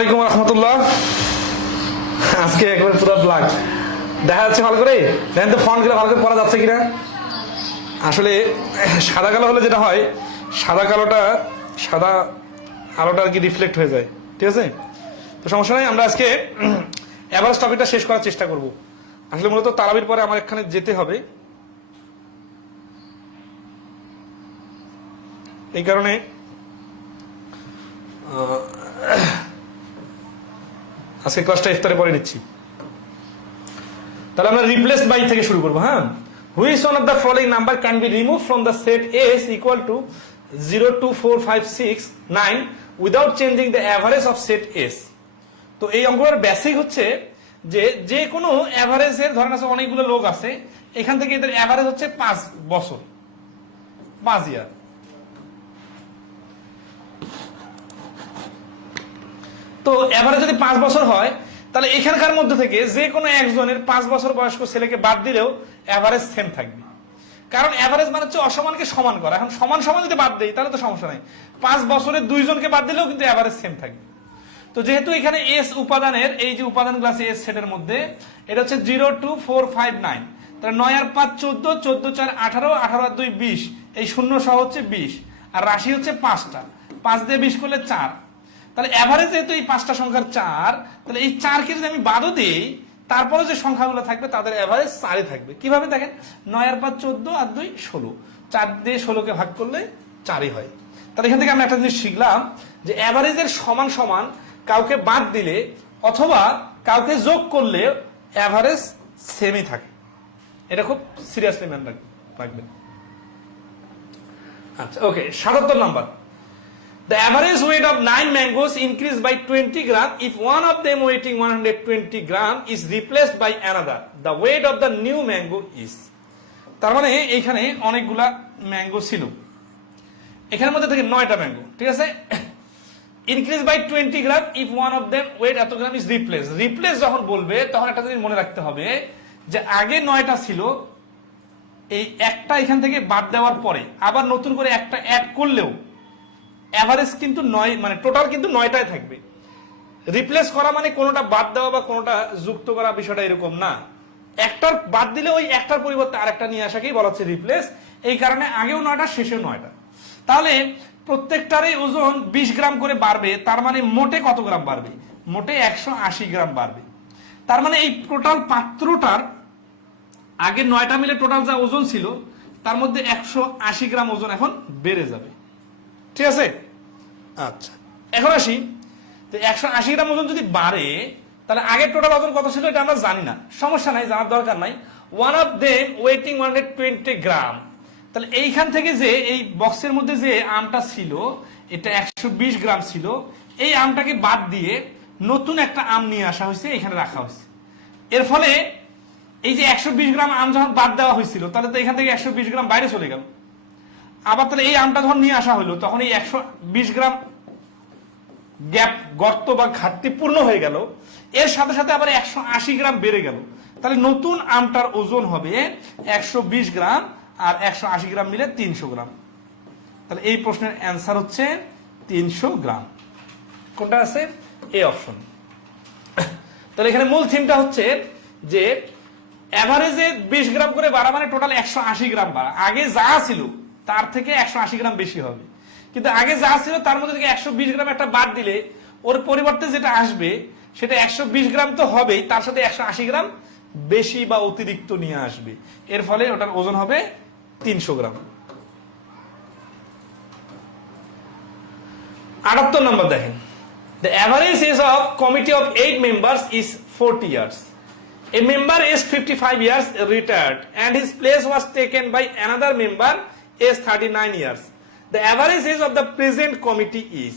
আলাইকুম রহমতুল্লাহ। আজকে একবার পুরো ব্ল্যাক দেখা যাচ্ছে ভালো করে। দেখেন তো ফন্টগুলো ভালো করে পড়া যাচ্ছে কিনা। আসলে সাদা কালো হলে যেটা হয়, সাদা আলোটা আর কি রিফ্লেক্ট হয়ে যায়। ঠিক আছে, তো সমস্যা নাই। আমরা আজকে এভারেজ টপিকটা শেষ করার চেষ্টা করব। আসলে মূলত তারাবির পরে আমার এখানে যেতে হবে, এই কারণে আজকে ক্লাসটা ইফতারে পরে নিচ্ছি। তাহলে আমরা রিপ্লেস বাই থেকে শুরু করবো। হ্যাঁ, which one of the following number can be remove from the set S equal to 0 2 4 5 6 9 without changing the average of set S. তো এই অঙ্কটার বেসিক হচ্ছে যে কোনো অ্যাভারেজের, ধরেন আছে অনেকগুলো লোক আছে, এখান থেকে এদের অ্যাভারেজ হচ্ছে 5 বছর, 5 ইয়ার। তো এভারেজ যদি 5 বছর হয়, তাহলে এখানকার মধ্যে থেকে যে কোনো একজনের 5 বছর বয়স্ক ছেলেকে বাদ দিলেও এভারেজ সেম থাকবে। কারণ এভারেজ মানে হচ্ছে অসমানকে সমান করা। এখন সমান সমান যদি বাদ দেই তাহলে তো সমস্যা নাই, 5 বছরের 2 জনকে বাদ দিলেও কিন্তু এভারেজ সেম থাকবে। তো যেহেতু এখানে এস উপাদানের, এই যে উপাদানগুলো আছে এস সেটের মধ্যে, এটা হচ্ছে 0 2 4 5 9, তাহলে 9 আর 5 14, 14 4 18, 18 আর 2 20, এই শূন্য সহ হচ্ছে 20, আর রাশি হচ্ছে 5টা, 5 দিয়ে 20 করলে 4। তাহলে এভারেজ যেহেতু এই 5টা সংখ্যার 4, তাহলে এই 4কে যদি আমি বাদও দিই, তারপরে যে সংখ্যাগুলো থাকবে তাদের এভারেজ 4ই থাকবে। কিভাবে দেখেন, 9 আর 5 14 আর 2 16, 4 দিয়ে 16কে ভাগ করলে 4ই হয়। তাহলে এখান থেকে আমরা একটা জিনিস শিখলাম যে এভারেজের সমান সমান কাউকে বাদ দিলে অথবা কাউকে যোগ করলে এভারেজ সেমই থাকে। এটা খুব সিরিয়াসলি মনে রাখবেন। আচ্ছা, ওকে, 77 number. The average weight of 9 mangoes increased by 20 gram if one of them weighing 120 gram is replaced by another. The weight of the new mango is. তার মানে এইখানে অনেকগুলা ম্যাঙ্গো ছিল, এখানের মধ্যে থেকে 9টা ম্যাঙ্গো, ঠিক আছে। Increase by 20 gram if one of them weight এত গ্রাম ইজ রিপ্লেস। রিপ্লেস যখন বলবে তখন একটা জিনিস মনে রাখতে হবে যে আগে 9টা ছিল, এই একটা এখান থেকে বাদ দেওয়ার পরে আবার নতুন করে একটা অ্যাড করলেও এভারেজ কিন্তু 9, মানে টোটাল কিন্তু 9টাই থাকবে। রিপ্লেস করা মানে কোনোটা বাদ দেওয়া বা কোনোটা যুক্ত করা, বিষয়টা এরকম না। একটার বাদ দিলে ওই একটার পরিবর্তে আরেকটা নিয়ে আসাকেই বলা হচ্ছে রিপ্লেস। এই কারণে আগেও 9টা, শেষেও 9টা। তাহলে প্রত্যেকটারই ওজন 20 গ্রাম করে বাড়বে, তার মানে মোটে কত গ্রাম বাড়বে? মোটে 180 গ্রাম বাড়বে। তার মানে এই টোটাল পাত্রটার আগে 9টা মিলে টোটাল যা ওজন ছিল তার মধ্যে 180 গ্রাম ওজন এখন বেড়ে যাবে। ঠিক আছে, আচ্ছা এখন আসি। তো 180 গ্রাম ওজন যদি বাড়ে, তাহলে আগের টোটাল ওজন কত ছিল এটা আমরা জানি না, সমস্যা নাই, জানার দরকার নাই। ওয়ান অফ দেম ওয়েটিং 120 গ্রাম, তাহলে এইখান থেকে যে এই বক্সের মধ্যে যে আমটা ছিল এটা 120 গ্রাম ছিল, এই আমটাকে বাদ দিয়ে নতুন একটা আম নিয়ে আসা হয়েছে, এখানে রাখা হয়েছে। এর ফলে এই যে 120 গ্রাম আম যখন বাদ দেওয়া হয়েছিল, তাহলে তো এখান থেকে 120 গ্রাম বাইরে চলে গেল। আবার তাহলে এই আমটা যখন নিয়ে আসা হলো, তখন এই 120 গ্রাম গ্যাপ, গর্ত বা ঘাটতি পূর্ণ হয়ে গেল। এর সাথে সাথে আবার 180 গ্রাম বেড়ে গেল। তাহলে নতুন আমটার ওজন হবে 120 গ্রাম আর 180 গ্রাম মিলে 300 গ্রাম। তাহলে এই প্রশ্নের অ্যান্সার হচ্ছে 300 গ্রাম। কোনটা আছে? A option. তাহলে এখানে মূল থিমটা হচ্ছে যে এভারেজে 20 গ্রাম করে বাড়া মানে টোটাল 180 গ্রাম বাড়া। আগে যা ছিল তার থেকে 180 গ্রাম বেশি হবে, কিন্তু আগে যা ছিল তার মধ্যে থেকে 120 গ্রাম একটা বাদ দিলে ওর পরিবর্তে যেটা আসবে সেটা 120 গ্রাম তো হবেই, তার সাথে 180 গ্রাম বেশি বা অতিরিক্ত নিয়ে আসবে। এর ফলে ওটার ওজন হবে 300 গ্রাম। 78 নম্বর দেখেন। The average age of committee of 8 members is 40 years. A member is 55 years retired and his place was taken by another member is 39 years. The average age of the present committee is.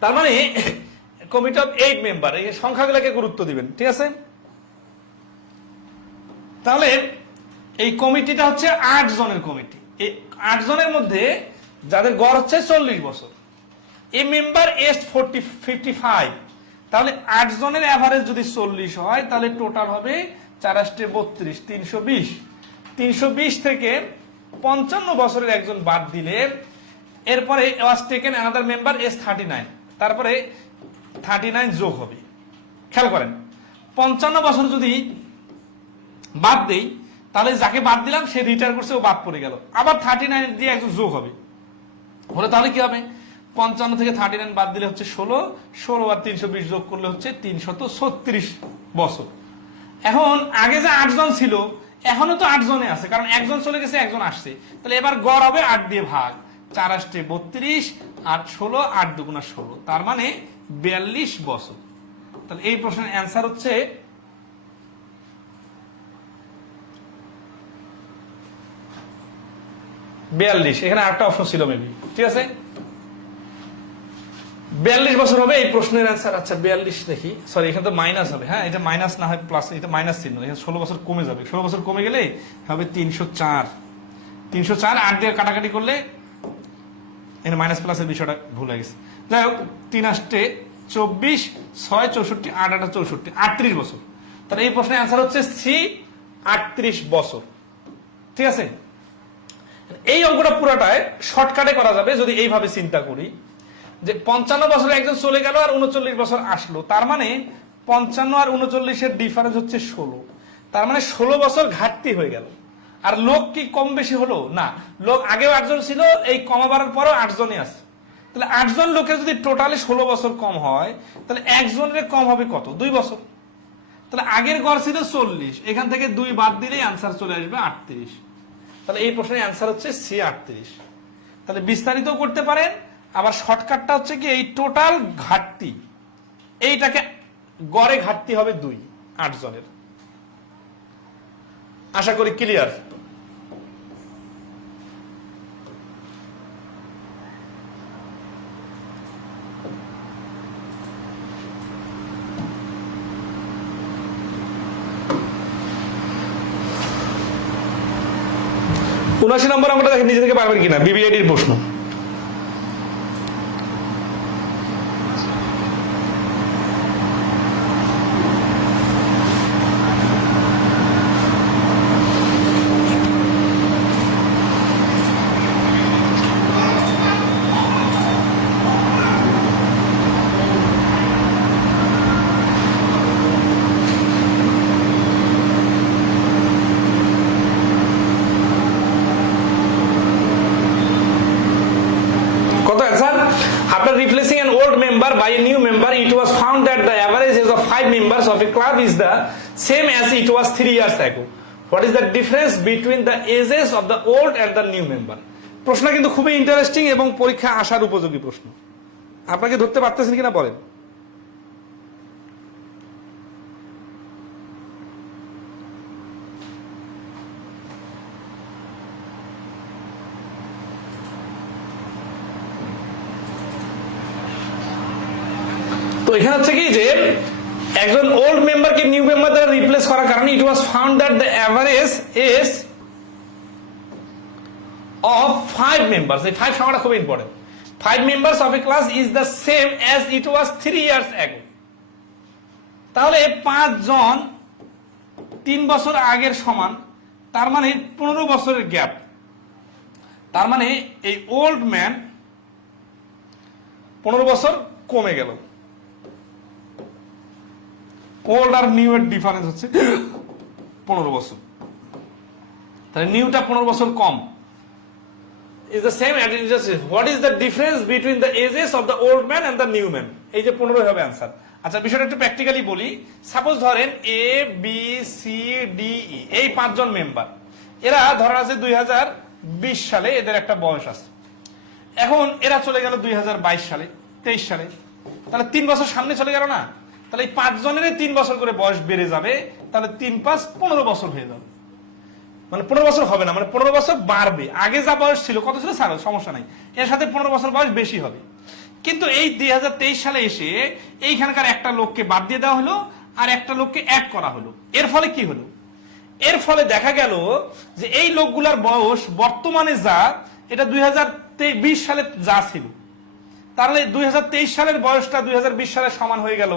তার মানে committee of 8 member, এই সংখ্যাগুলোকে গুরুত্ব দিবেন, ঠিক আছে। তাহলে এই কমিটিটা হচ্ছে 8 জনের কমিটি। এই 8 জনের মধ্যে যাদের গড় হচ্ছে 40 বছর, এই মেম্বার এজ 55, তাহলে 8 জনের এভারেজ যদি 40 হয়, তাহলে টোটাল হবে 4 × 32, 320। 320 থেকে 55 বছরের একজন বাদ দিলে এরপরে was taken another member age 39, তারপরে 39 যোগ হবে। খেয়াল করেন 55 বছর যদি বাদ দেই তাহলে যাকে বাদ দিলাম সে রিটায়ার করছে, ও বাদ পড়ে গেল, আবার 39 দিয়ে একজন যোগ হবে, হলে তাহলে কি হবে 55 থেকে 39 বাদ দিলে হচ্ছে 16 আর 320 যোগ করলে হচ্ছে 336 বছর। এখন আগে যে 8 জন ছিল এখনো তো 8 জনে আছে, কারণ একজন চলে গেছে একজন আসছে, তাহলে এবার গড় হবে 8 দিয়ে ভাগ, 4 8 32, 8 16, 8 দুগুণা 16, তার মানে 42 বছর। তাহলে এই প্রশ্নের অ্যান্সার হচ্ছে 42। এখানে আরেকটা অপশন ছিল মেবি, ঠিক আছে 42 বছর হবে এই প্রশ্নের অ্যান্সার। আচ্ছা 42 দেখি, সরি এখানে তো মাইনাস হবে, হ্যাঁ এটা মাইনাস না হয় প্লাস, এটা মাইনাস চিহ্ন, এখানে 16 বছর কমে যাবে, 16 বছর কমে গেলে হবে 304, 8 দিয়ে কাটাকাটি করলে এখানে মাইনাস প্লাসের বিষয়টা ভুল হয়ে গেছে। যাই হোক 3 8 24, 6 64, 8 8 64, 38 বছর। তাহলে এই প্রশ্নের অ্যান্সার হচ্ছে সি 38 বছর, ঠিক আছে। এই অঙ্কটা পুরোটাই শর্টকাটে করা যাবে যদি এইভাবে চিন্তা করি যে 55 বছরে একজন চলে গেল আর 39 বছর আসলো, তার মানে 55 আর 39-এর ডিফারেন্স হচ্ছে 16, তার মানে 16 বছর ঘাটতি হয়ে গেল। আর লোক কি কম বেশি হলো না, লোক আগেও 8 জন ছিল, এই কমাবার পরও 8 জনই আছে, তাহলে 8 জন লোকের যদি টোটালি 16 বছর কম হয় তাহলে একজনের কম হবে কত, 2 বছর। তাহলে আগের গড় ছিল 40, এখান থেকে 2 বাদ দিলেই আনসার চলে আসবে 38। তাহলে এই প্রশ্নের অ্যান্সার হচ্ছে সি 38। তাহলে বিস্তারিত করতে পারেন, আবার শর্টকাটটা হচ্ছে কি এই টোটাল ঘাটতি এইটাকে গড়ে ঘাটতি হবে 2, 8 জনের। আশা করি ক্লিয়ার। উনআশি নম্বর আমরা দেখেন নিজে থেকে পারবেন কিনা, বিবিআইডির প্রশ্ন। After replacing an old member by a new member, it was found that the average age of 5 members of a club is the same as it was 3 years ago. What is the difference between the ages of the old and the new member? প্রশ্ন কিন্তু খুবই interesting এবং পরীক্ষা আসার উপযোগী প্রশ্ন। আপনাকে ধরতে পারতেছেন কিনা বলেন। তো এখানে হচ্ছে কি যে একজন ওল্ড মেম্বারকে নিউ মেম্বার দ্বারা রিপ্লেস করার কারণে it was found that the average age of 5 members, এই 5 সংখ্যাটা খুব important, 5 members of a class is the same as it was 3 years ago. তাহলে 5 জন 3 বছর আগের সমান, তার মানে 15 বছরের গ্যাপ, তার মানে এই ওল্ড ম্যান 15 বছর কমে গেল। ওল্ড আর নিউ এর ডিফারেন্স হচ্ছে 15 বছর, তাহলে নিউটা 15 বছর কম। is the same as it is, what is the difference between the ages of the old man and the new man? এই যে 15 হবে आंसर। আচ্ছা বিষয়টা একটু প্র্যাকটিক্যালি বলি, সাপোজ ধরেন A B C D E এই 5 জন মেম্বার, এরা ধরা আছে 2020 সালে এদের একটা বয়স আছে, এখন এরা চলে গেল 2022 সালে 23 সালে, তাহলে 3 বছর সামনে চলে গেল না, তাহলে এই 5 জনের 3 বছর করে বয়স বেড়ে যাবে, তাহলে 3 5 15 বছর হয়ে যাবে, মানে 15 বছর হবে না, মানে 15 বছর বাড়বে, আগে যা বয়স ছিল কত ছিল স্যার সমস্যা নাই, এর সাথে 15 বছর বয়স বেশি হবে। কিন্তু এই 2023 সালে এসে এইখানকার একটা লোককে বাদ দিয়ে দেওয়া হলো আর একটা লোককে অ্যাড করা হলো, এর ফলে কি হলো, এর ফলে দেখা গেল যে এই লোকগুলার বয়স বর্তমানে যা এটা 2020 সালে যা ছিল, তাহলে 2023 সালের বয়সটা 2020 সালের সমান হয়ে গেল,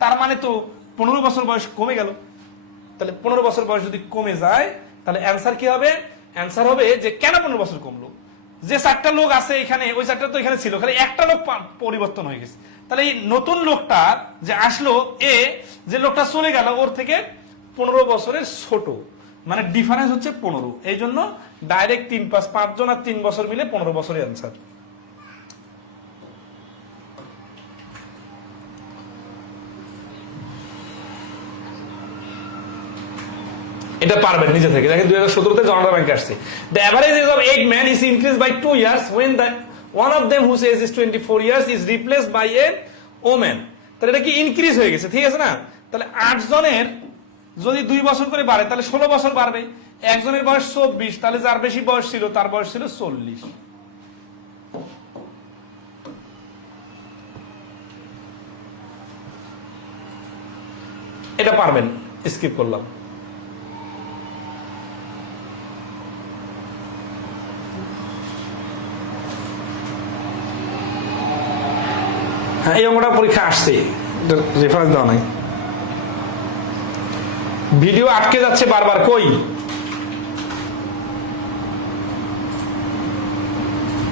তার মানে তো 15 বছর বয়স কমে গেল। তাহলে 15 বছর বয়স যদি কমে যায় তাহলে অ্যান্সার কি হবে, অ্যান্সার হবে যে কেন 15 বছর কমলো, যে 4টা লোক আছে এখানে ওই 4টা তো এখানে ছিল, খালি একটা লোক পরিবর্তন হয়ে গেছে, তাহলে এই নতুন লোকটা যে আসলো, এ যে লোকটা চলে গেল ওর থেকে 15 বছরের ছোট, মানে ডিফারেন্স হচ্ছে 15। এই জন্য ডাইরেক্ট 5 জন আর 3 বছর মিলে 15 বছরের অ্যান্সার। এটা পারবেন নিজে থেকে। দেখেন 2017 তে কানাডা ব্যাংকে আসছে, the average age of 8 men is increased by 2 years when the one of them whose age is 24 years is replaced by a woman। তাহলে এটা কি ইনক্রিজ হয়ে গেছে, ঠিক আছে না? তাহলে 8 জনের যদি 2 বছর করে বাড়ে তাহলে 16 বছর বাড়বে। একজনের বয়স 24, তাহলে যার বেশি বয়স ছিল তার বয়স ছিল 40। এটা পারবেন, স্কিপ করলাম। হ্যাঁ, এই অঙ্কটা পরীক্ষা আসছে, রেফারেন্স দেওয়া নাই। ভিডিও আটকে যাচ্ছে বারবার, কই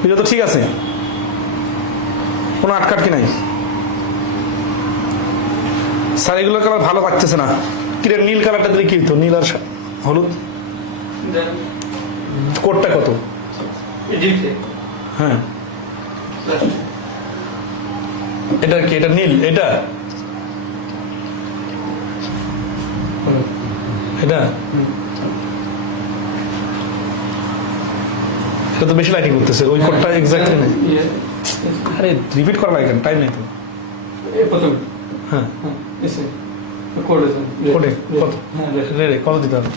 ভিডিও তো ঠিক আছে, কোনো আটকাটকি নাই। স্যার এগুলো কালার ভালো লাগতেছে না, কিরে নীল কালারটা দিলে কি হতো? নীল আর হলুদ কোডটা কত? হ্যাঁ এটা কি? এটা নীল, এটা এটা এটা তো বেশি লাইটিং করতেছে, ওই কোডটা এক্স্যাক্টলি নেই। আরে রিপিট করা লাগে, টাইম নেই তো। হ্যাঁ কোডে কত? রে কত দিতে হবে?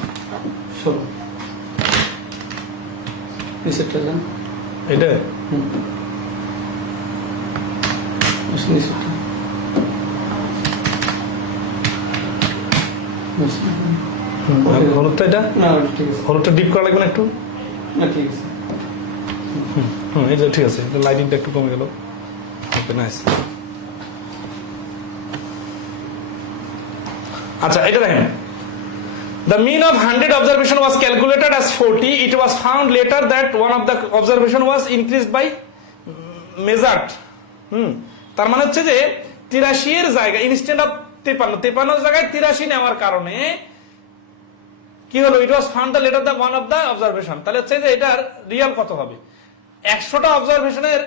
16 এটা হলুদটা, এটা হলুদটা ডিপ করা লাগবে না একটু? ঠিক আছে, এটা ঠিক আছে, লাইটিংটা একটু কমে গেল। Okay nice. আচ্ছা এটা দেখেন, the mean of 100 observation was calculated as 40. It was found later that one of the observation was increased by measured. তার মানে হচ্ছে যে 83 এর জায়গায় ইনস্টেড অফ 53 জায়গায় 83 নেওয়ার কারণে কি হলো? It was found the latter the one of the observation. তাহলে হচ্ছে যে এটার রিয়াল কত হবে? 100টা অবজারভেশনের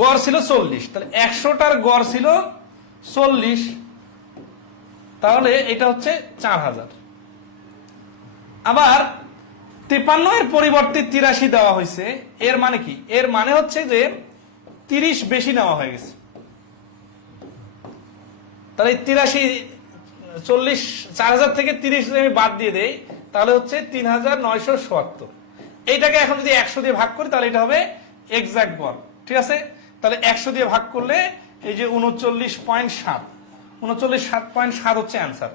গড় ছিল 40, তাহলে 100টার গড় ছিল 40, তাহলে এটা হচ্ছে 4000। আবার 53 এর পরিবর্তে 83 দেওয়া হয়েছে, এর মানে কি? এর মানে হচ্ছে যে 30 বেশি নেওয়া হয়ে গেছে। তাহলে 83 40 4000 থেকে 30 যদি আমি বাদ দিয়ে দেই তাহলে হচ্ছে 3977। এইটাকে এখন যদি 100 দিয়ে ভাগ করি তাহলে এটা হবে এক্সাক্ট গড়, ঠিক আছে? তাহলে 100 দিয়ে ভাগ করলে এই যে 39.7, 39.7 হচ্ছে অ্যান্সার।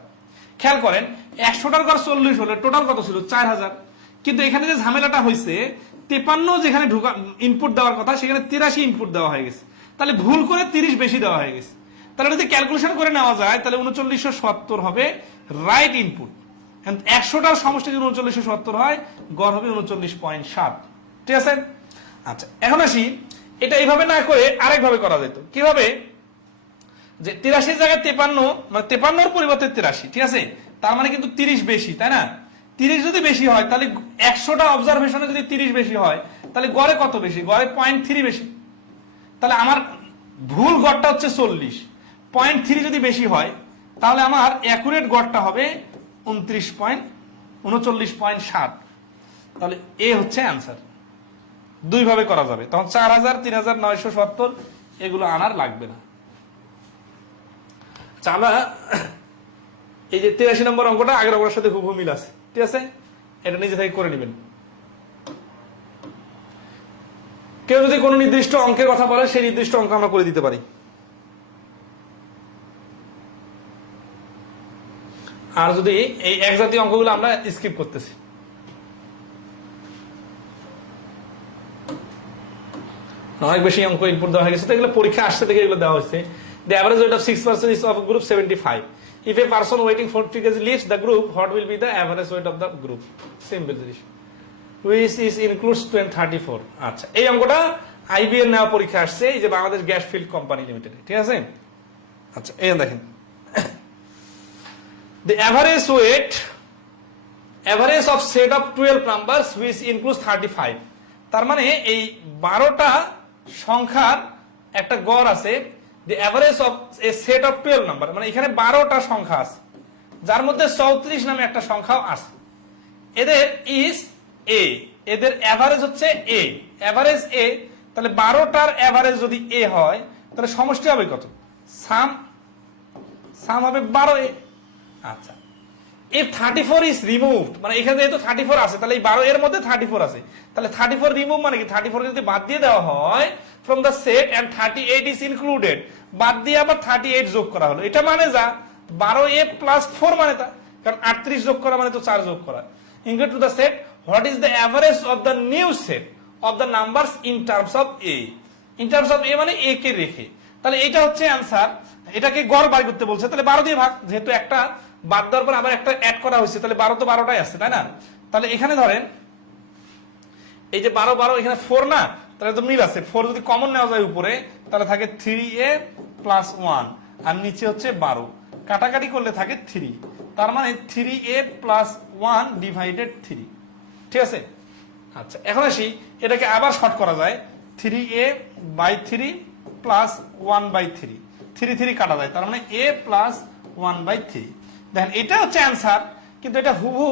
খেয়াল করেন 100টার গড় 40 হলে টোটাল কত ছিল? 4000। কিন্তু এখানে যে ঝামেলাটা হয়েছে, 53 যেখানে ঢোকা ইনপুট দেওয়ার কথা সেখানে 83 ইনপুট দেওয়া হয়ে গেছে, তাহলে ভুল করে 30 বেশি দেওয়া হয়ে গেছে। তাহলে যদি ক্যালকুলেশন করে নেওয়া যায় তাহলে 3970 হবে রাইট ইনপুট। 100টার সমষ্টি যদি 3970 হয়, গড় হবে 39.7, ঠিক আছে? আচ্ছা এখন আসি, এটা এইভাবে না করে আরেকভাবে করা যেত। কিভাবে? যে 83 জায়গায় 53, মানে 53 পরিবর্তে 83, ঠিক আছে? তার মানে কিন্তু 30 বেশি, তাই না? 30 যদি বেশি হয় তাহলে 100টা অবজারভেশনে যদি 30 বেশি হয় তাহলে গড়ে কত বেশি? গড়ে 0.3 বেশি। তাহলে আমার ভুল গড়টা হচ্ছে 40, 0.3 যদি বেশি হয় তাহলে আমার অ্যাকুরেট গড়টা হবে 39.7। তাহলে এ হচ্ছে অ্যান্সার। দুই ভাবে করা যাবে, তখন 4000, 3970 এগুলো আনার লাগবে না। আমরা এই যে 83 নম্বর অঙ্কটা আগের অঙ্কের সাথে খুব মিল আছে, ঠিক আছে? এটা নিজে থেকে করে নেবেন। কেউ যদি কোনো নির্দিষ্ট অঙ্কের কথা বলে সেই নির্দিষ্ট অঙ্ক আমরা করে দিতে পারি। আর যদি এই এক জাতীয় অঙ্কগুলো আমরা স্কিপ করতেছি, অনেক বেশি অঙ্ক ইনপুট দেওয়া হয়ে গেছে, তো এগুলো পরীক্ষা আসতে থেকে এগুলো দেওয়া হয়েছে। The average weight of 6% is of group 75. If a person weighing 40 kg leaves the group, what will be the average weight of the group? Simple জিনিস, which is includes 34. আচ্ছা এই অঙ্কটা আইবিএর নেওয়া পরীক্ষা আসছে, এই যে Bangladesh gas field company limited, ঠিক আছে। আচ্ছা এই দেখেন, the average of set of 12 numbers which includes 35, তার মানে এই 12টা সংখ্যার একটা গড় আছে, the average of a set of 12 number, মানে এখানে 12টা সংখ্যা আছে যার মধ্যে 34 নামে একটা সংখ্যাও আছে, এদের ইজ এ, এদের এভারেজ হচ্ছে এ, এভারেজ এ, তাহলে 12টার এভারেজ যদি এ হয় তাহলে সমষ্টি হবে কত? সাম হবে 12a। আচ্ছা, if 34 is removed, মানে এখানে যেহেতু 34 আছে তাহলে এই 12 এর মধ্যে 34 আছে, তাহলে 34 রিমুভ মানে কি 34 যদি বাদ দিয়ে দেওয়া হয় from the set and 38 is included, বাদ দিয়ে আবার 38 যোগ করা হলো, এটা মানে যা 12a plus 4 মানে তা, কারণ 38 যোগ করা মানে তো 4 যোগ করা। include to the set, what is the average of the new set of the numbers in terms of a, in terms of a মানে a কে রেখে, তাহলে এটা হচ্ছে অ্যানসার। এটাকে গড় বাই করতে বলছে, তাহলে 12 দিয়ে ভাগ, যেহেতু একটা বাদ দেওয়ার পর আবার একটা অ্যাড করা হয়েছে, তাহলে 12 তো 12টাই আসছে, তাই না? তাহলে এখানে ধরেন এই যে 12 12 এখানে 4 না, তাহলে তো মিল আছে, 4 যদি কমন নেওয়া যায় উপরে তাহলে থাকে 3a plus 1 আর নিচে হচ্ছে 12, কাটাকাটি করলে থাকে 3, তার মানে 3a plus 1 divided 3, ঠিক আছে। আচ্ছা এখন আসি, এটাকে আবার শর্ট করা যায়, 3a by 3 plus 1 by 3, 3 3 কাটা যায়, তার মানে a plus 1 by 3। দেখেন এটা হচ্ছে অ্যান্সার, কিন্তু এটা হুবহু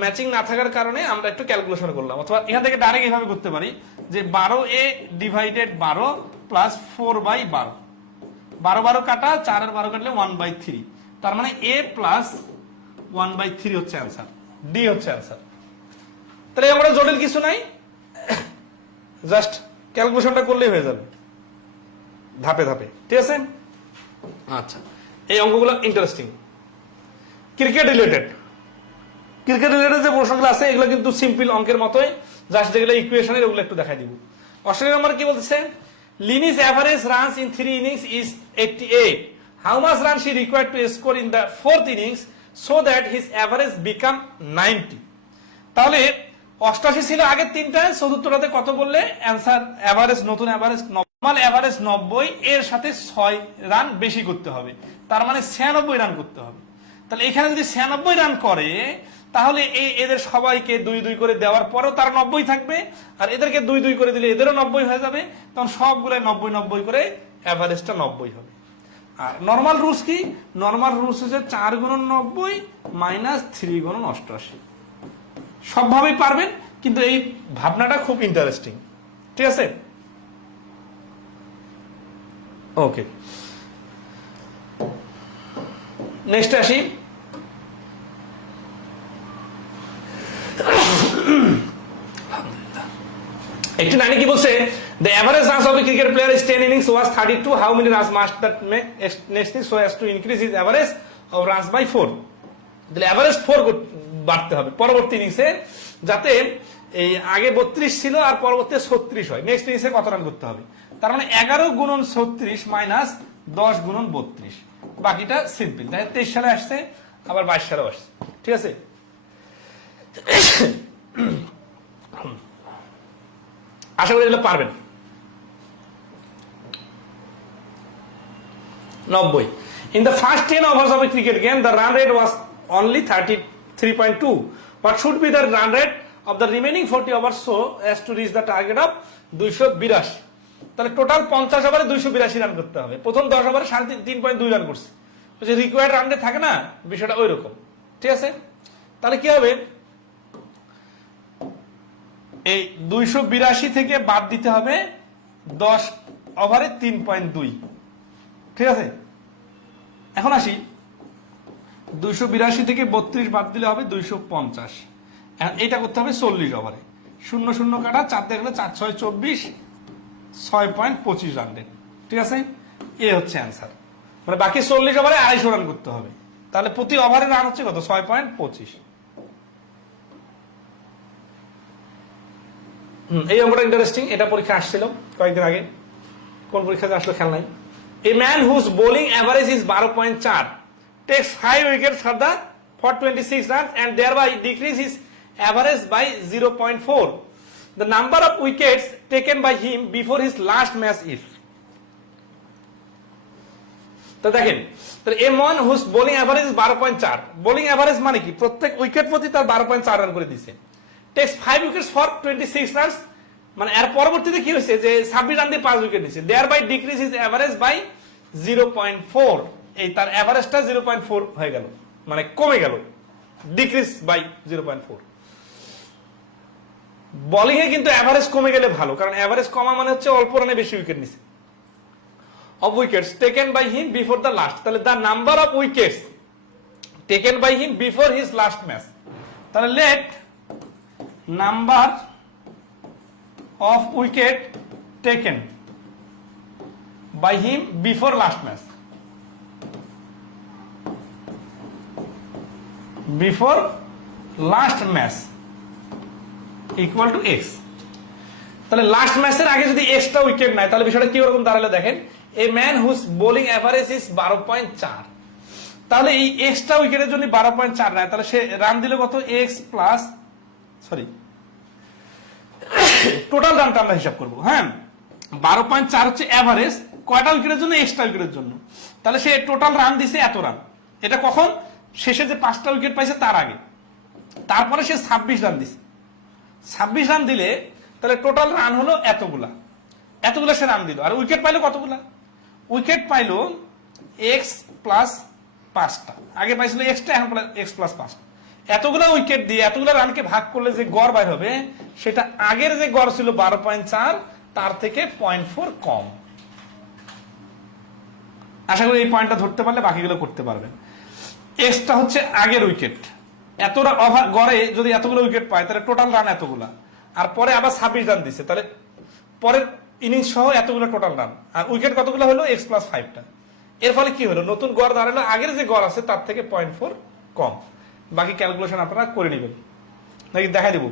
ম্যাচিং না থাকার কারণে আমরা একটু ক্যালকুলেশন করলাম, অথবা এখান থেকে ডাইরেক্ট এইভাবে করতে পারি যে 12a ডিভাইডেড 12 প্লাস 4 বাই 12, 12 12 কাটা, 4 আর 12 কাটলে 1 বাই 3, তার মানে a প্লাস 1 বাই 3 হচ্ছে অ্যান্সার, ডি হচ্ছে অ্যান্সার। তাহলে আমরা জটিল কিছু নাই, জাস্ট ক্যালকুলেশনটা করলেই হয়ে যাবে ধাপে ধাপে, ঠিক আছে। আচ্ছা এই অঙ্কগুলো ইন্টারেস্টিং। ক্রিকেট রিলেটেড যে প্রশ্নগুলো আছে এগুলো কিন্তু সিম্পল অঙ্কের মতোই, জাস্ট যেগুলো ইকুয়েশনের ওগুলো একটু দেখাই দিব। অস্ট্রেলিয়া নাম্বার কি বলতেছে, Linis average runs in 3 innings is 88, how much run she required to score in the 4th innings so that his average become 90। তাহলে 88 ছিল আগের তিনটায়, চতুর্থটাতে কত বললে অ্যান্সার, এভারেজ নতুন এভারেজ নরমাল এভারেজ 90, এর সাথে 6 রান বেশি করতে হবে, তার মানে 96 রান করতে হবে। তাহলে এখানে যদি 96 রান করে তাহলে এদের সবাইকে 2 2 করে দেওয়ার পরেও তার 90 থাকবে, আর এদেরকে 2 2 করে দিলে এদেরও 90 হয়ে যাবে, তখন সবগুলো 90 90 করে এভারেজটা 90 হবে। আর নরমাল রুলস কি, নরমাল রুলস হচ্ছে 4 গুণন 90 মাইনাস 3 গুণন 88, সবভাবেই পারবেন, কিন্তু এই ভাবনাটা খুব ইন্টারেস্টিং, ঠিক আছে। ওকে নেক্সট আসি, একটু নানি কি বলছে, the average runs of a cricket player is 10 innings was 32, how many runs must that make next so as to increase his average of runs by 4, তাহলে এভারেজ 4 বাড়তে হবে পরবর্তী ইনিংসে, যাতে এই আগে 32 ছিল আর পরবর্তী 36 হয়, নেক্সট ইনিংসে কত রান করতে হবে, তার মানে 11 গুণন 36 মাইনাস 10 গুণন 32, বাকিটা সিম্পল। তাই 23 সালে আসছে, আবার 22 সালেও আসছে, ঠিক আছে। আশা করি এগুলো পারবেন। 90, in the first 10 overs of a cricket game the run rate was only 33.2, what should be the run rate of the remaining 40 overs so as to reach the target of 282? তাহলে টোটাল 50 ওভারে 282 run করতে হবে, প্রথম 10 ওভারে 3.2 run করছে, যে required run rate থাকে না, বিষয়টা ওই রকম, ঠিক আছে। তাহলে কি হবে, এই 282 থেকে বাদ দিতে হবে 10 ওভারে 3.2, ঠিক আছে। এখন আসি, 282 থেকে 32 বাদ দিলে হবে 250, এটা করতে হবে 40 ওভারে, 0 0 কাটা, 4 দিয়ে গেলে 4 6 24, 6.25 রান রেট, ঠিক আছে। এ হচ্ছে অ্যান্সার, মানে বাকি 40 ওভারে 250 রান করতে হবে, তাহলে প্রতি ওভারে রান হচ্ছে কত, 6.25। এই অঙ্কটা ইন্টারেস্টিং, এটা পরীক্ষা আসছিল কয়েকদিন আগে, কোন পরীক্ষাতে আসলো খেয়াল নাই। A man whose bowling average is 12.4 takes 5 wickets for 26 runs and thereby decrease his average by 0.4. The number of wickets taken by him before his last match if. তো দেখেন M1 whose bowling average 12.4, bowling average মানে কি প্রত্যেক wicket প্রতি তার 12.4 run করে দিয়েছে, text 5 wickets for 26 runs, মানে এর পরবর্তীতে কি হয়েছে যে 26 রান দিয়ে 5 উইকেট নিয়েছে, thereby decrease his average by 0.4, এই তার এভারেজটা 0.4 হয়ে গেল, মানে কমে গেল, ডিক্রিজ বাই 0.4। বোলিং এ কিন্তু এভারেজ কমে গেলে ভালো, কারণ এভারেজ কমা মানে হচ্ছে অল্প রানে বেশি উইকেট নিছে। Of wickets taken by him before the last, তাহলে the number of wickets taken by him before his last match, তাহলে let number of wicket taken by him before last match, before last match equal to x. তাহলে last ম্যাচের আগে যদি extra wicket নেয় তাহলে বিষয়টা কি রকম দাঁড়ালো দেখেন, a man whose bowling average is 12.4, তাহলে এই এক্সট্রা উইকেটের জন্য 12.4 নেয়, তাহলে সে রান দিল কত, এক্স প্লাস সরি টোটাল রানটা আমরা হিসাব করবো। হ্যাঁ 12.4 হচ্ছে এভারেজ, কয়টা উইকেটের জন্য, এক্সট্রা উইকেটের জন্য, তাহলে সে টোটাল রান দিছে এত রান, এটা কখন, শেষে যে 5টা উইকেট পাইছে তার আগে, তারপরে সে 26 রান দিছে, 26 রান দিলে তাহলে টোটাল রান হলো এতগুলা সে রান দিল, আর উইকেট পাইলো কতগুলা, উইকেট পাইলো এক্স প্লাস 5টা, আগে পাইছিল এক্সটা, এখন এক্স প্লাস 5টা, এতগুলা উইকেট দিয়ে এতগুলা রানকে ভাগ করলে যে গড় বাইর হবে সেটা আগের যে গড় ছিল 12.4 তার থেকে 0.4 কম। আশা করি এই পয়েন্টটা ধরতে পারলে বাকিগুলো করতে পারবেন। এক্সটা হচ্ছে আগের উইকেট, এতটা ওভার গড়ে যদি এতগুলো উইকেট পায় তাহলে টোটাল রান এতগুলা, আর পরে আবার 26 রান দিছে, তাহলে পরের ইনিংস সহ এতগুলো টোটাল রান, আর উইকেট কতগুলো হলো, এক্স প্লাস 5টা। এর ফলে কি হলো, নতুন গড় দাঁড়ালো আগের যে গড় আছে তার থেকে 0.4 কম। বাকি ক্যালকুলেশন আপনারা করে নেবেন, নাকি দেখাই দেব।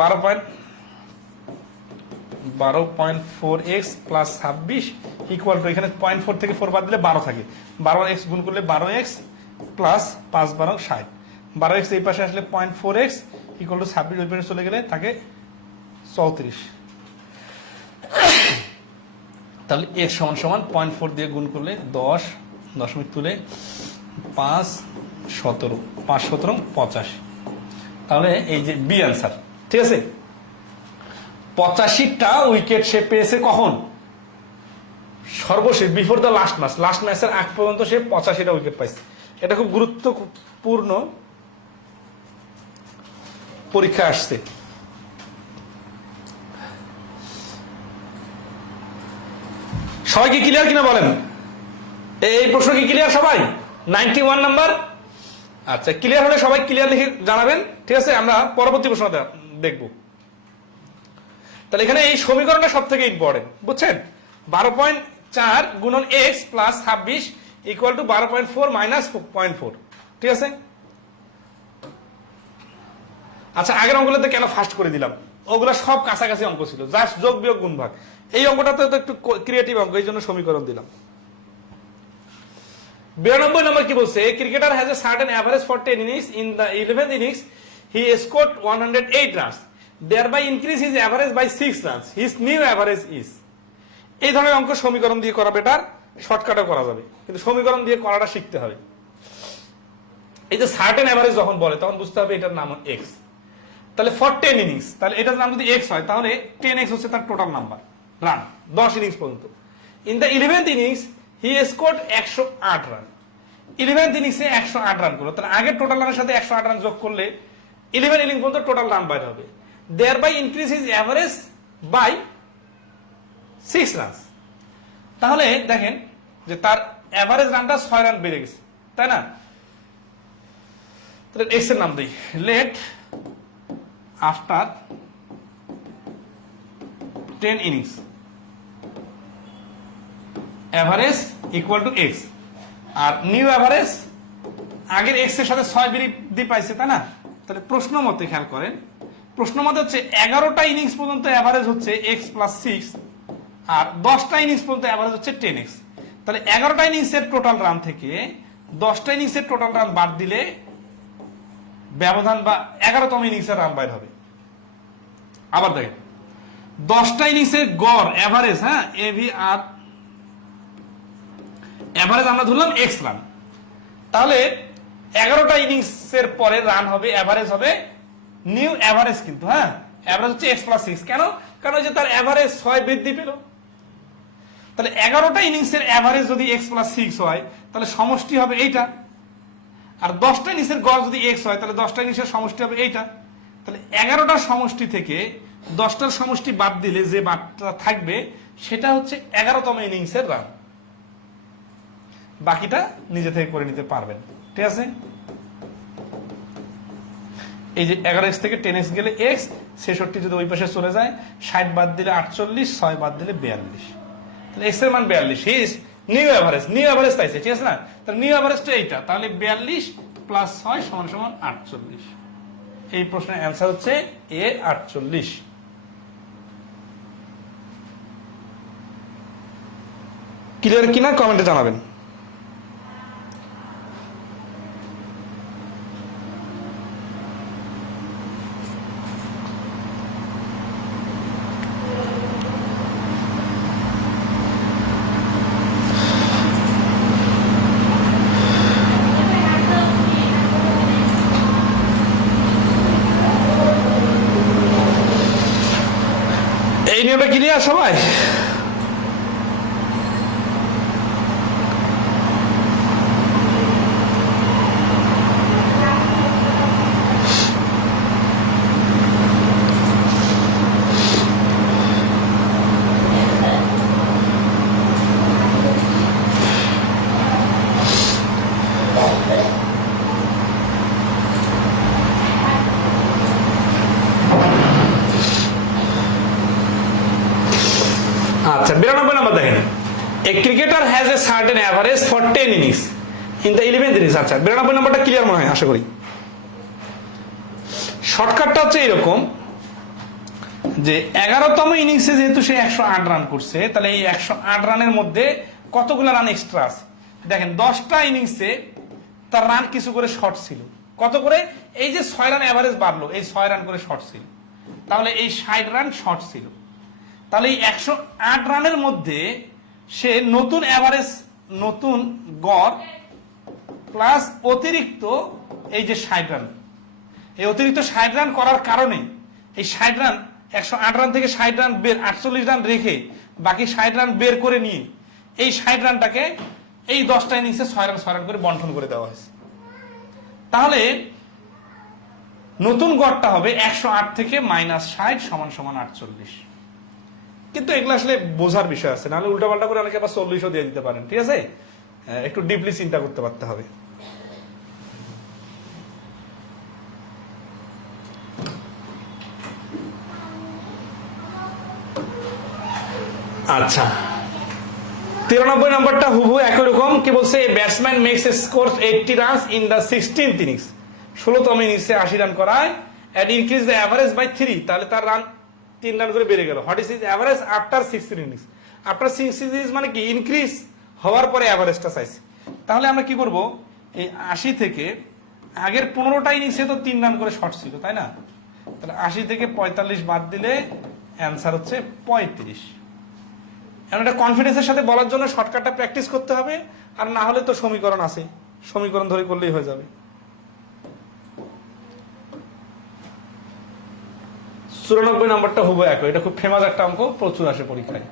12.4 এক্স প্লাস 26 ইকুয়াল টু, এখানে 0.4 থেকে 4 বাদ দিলে 12 থাকে, 12 এক্স গুণ করলে 12 এক্স প্লাস 5 12 60, 12 এক্স এই পাশে আসলে 0.4 এক্স ইকুয়াল টু 26 ওই পাশে চলে গেলে থাকে 34, তাহলে এক্স সমান সমান 0.4 দিয়ে গুণ করলে 10 দশমিক তুলে 5 17, 5 17 85, তাহলে এই যে বি আনসার। ঠিক আছে, 85টা উইকেট সে পেয়েছে কখন, সর্বশেষ before the last match, last ম্যাচের আগ পর্যন্ত সে 85টা উইকেট পাইছে। এটা খুব গুরুত্বপূর্ণ পরীক্ষা আসছে। সবাই কি ক্লিয়ার কিনা বলেন, এই প্রশ্ন কি ক্লিয়ার সবাই? 91 নাম্বার। আচ্ছা, ক্লিয়ার হলে সবাই ক্লিয়ার লিখে জানাবেন। ঠিক আছে, আমরা পরবর্তী প্রশ্ন দেখব। তাহলে এখানে এই সমীকরণটা সব থেকে ইম্পর্টেন্ট, বুঝছেন? 12.4 গুণন x plus 26 equal to 12.4 minus 0.4। ঠিক আছে, আচ্ছা আগের অঙ্কগুলোতে কেন ফার্স্ট করে দিলাম, ওগুলো সব কাছাকাছি অঙ্ক ছিল, জাস্ট যোগ বিয়োগ গুণ ভাগ। এই অঙ্কটাতে তো একটু ক্রিয়েটিভ অঙ্ক, এই জন্য সমীকরণ দিলাম। 92 নম্বর কি বলছে, cricketer has a certain average for 10 innings, in the 11th innings he scored 108 runs, thereby increase his average by 6 runs, his new average is। এই ধরনের অঙ্ক সমীকরণ দিয়ে করা বেটার, শর্টকাটও করা যাবে, কিন্তু সমীকরণ দিয়ে করাটা শিখতে হবে। এই যে সার্টেন এভারেজ যখন বলে তখন বুঝতে হবে এটার নাম এক্স। তাহলে ফর 10 ইনিংস, তাহলে এটার নাম যদি এক্স হয় তাহলে 10x হচ্ছে তার টোটাল নাম্বার রান 10 ইনিংস পর্যন্ত। In the 11th innings he scored 108 run, 11th ইনিংসে 108 রান করলো, তাহলে আগের টোটাল রানের সাথে 108 রান যোগ করলে 11 ইনিংস পর্যন্ত টোটাল রান বাইর হবে, thereby increase his average by 6 runs. তাহলে দেখেন যে তার এভারেজ রানটা 6 রান বেড়ে গেছে, তাই না? তাহলে এক্স এর নাম দেই, let after 10 innings average equal to X, আর নিউ এভারেজ আগের এক্স এর সাথে 6 বৃদ্ধি পাইছে, তাই না? তাহলে প্রশ্ন মতে খেয়াল করেন, প্রশ্ন মতে হচ্ছে 11টা ইনিংস পর্যন্ত এভারেজ হচ্ছে এক্স প্লাস 6, আর 10টা ইনিংস পর্যন্ত এভারেজ হচ্ছে 10x। তাহলে 11টা ইনিংসের টোটাল রান থেকে 10টা ইনিংসের টোটাল রান বাদ দিলে ব্যবধান বা 11তম ইনিংসের রান বাইর হবে। আবার দেখেন 10টা ইনিংসের গড় এভারেজ, হ্যাঁ, এভিআর এভারেজ আমরা ধরলাম এক্স রান, তাহলে 11টা ইনিংসের পরে রান হবে, এভারেজ হবে নিউ এভারেজ, কিন্তু হ্যাঁ এভারেজ হচ্ছে এক্স প্লাস 6। কেন? কারণ ওই যে তার এভারেজ 6 বৃদ্ধি পেল। তাহলে 11টা ইনিংসের এভারেজ যদি এক্স প্লাস 6 হয় তাহলে সমষ্টি হবে এইটা, আর 10টা ইনিংসের গড় যদি এক্স হয় তাহলে 10টা ইনিংসের সমষ্টি হবে এইটা। তাহলে 11টার সমষ্টি থেকে 10টার সমষ্টি বাদ দিলে যে বাদটা থাকবে সেটা হচ্ছে 11তম ইনিংসের রান। বাকিটা নিজে থেকে করে নিতে পারবেন, ঠিক আছে? এই যে 11x থেকে 10x গেলে x, 66 যদি ওই পাশে চলে যায়, 60 বাদ দিলে 48, 6 বাদ দিলে 42, তাহলে x এর মান 42 is new average. New average তাইছে, ঠিক আছে না? তাহলে নিউ এভারেজ তো এইটা, তাহলে 42 প্লাস 6 সমান সমান 48। এই প্রশ্নের অ্যান্সার হচ্ছে এ 48। ক্লিয়ার কিনা কমেন্টে জানাবেন। এই নিয়মে ক্লিয়ার সবাই? আচ্ছা 92 নম্বর দেখেন, এ cricketer has a certain average for 10 innings in the 11th innings. আচ্ছা 92 নম্বরটা ক্লিয়ার মনে হয়, আশা করি। শর্টকাটটা হচ্ছে এরকম যে 11তম ইনিংসে যেহেতু সে 108 রান করছে, তাহলে এই 108 রানের মধ্যে কতগুলো রান এক্সট্রা আছে দেখেন। 10টা ইনিংসে তার রান কিছু করে শর্ট ছিল, কত করে? এই যে 6 রান এভারেজ বাড়লো, এই 6 রান করে শর্ট ছিল, তাহলে এই 60 রান শর্ট ছিল। তাহলে এই 108 রানের মধ্যে সে নতুন এভারেজ, নতুন গড় প্লাস অতিরিক্ত এই যে 60 রান, এই অতিরিক্ত 60 রান করার কারণে এই 60 রান, 108 রান থেকে 60 রান বের, 48 রান রেখে বাকি 60 রান বের করে নিয়ে এই 60 রানটাকে এই 10টা ইনিংসে 6 রান করে বন্টন করে দেওয়া হয়েছে। তাহলে নতুন গড়টা হবে 108 থেকে -60 সমান সমান 48। কিন্তু এগুলো আসলে বোঝার বিষয় আছে, নাহলে উল্টাপাল্টা করে অনেকে আবার 40ও দিয়ে দিতে পারেন, ঠিক আছে? একটু ডিপলি চিন্তা করতে পারতে হবে। আচ্ছা 93 নম্বরটা হুবহু একই রকম, কি বলছে? Batsman makes a score 80 runs in the 16th innings. 16তম ইনিংসে 80 রান করায় and increase the average by 3, তাহলে তার রান 3 রান করে বেড়ে গেল। What is his average after 16 innings? After 16 innings মানে কি? ইনক্রিজ হওয়ার পরে এভারেজটা চাইছে। তাহলে আমরা কি করব? এই 80 থেকে আগের 15টা ইনিংসে তো 3 রান করে শর্ট ছিল, তাই না? তাহলে 80 থেকে 45 বাদ দিলে অ্যান্সার হচ্ছে 35। এখন এটা কনফিডেন্সের সাথে বলার জন্য শর্টকাটটা প্র্যাকটিস করতে হবে, আর না হলে তো সমীকরণ আছে, সমীকরণ ধরে করলেই হয়ে যাবে। 94 নম্বরটা হুবহু একই, এটা খুব ফেমাস একটা অঙ্ক, প্রচুর আসে পরীক্ষায়।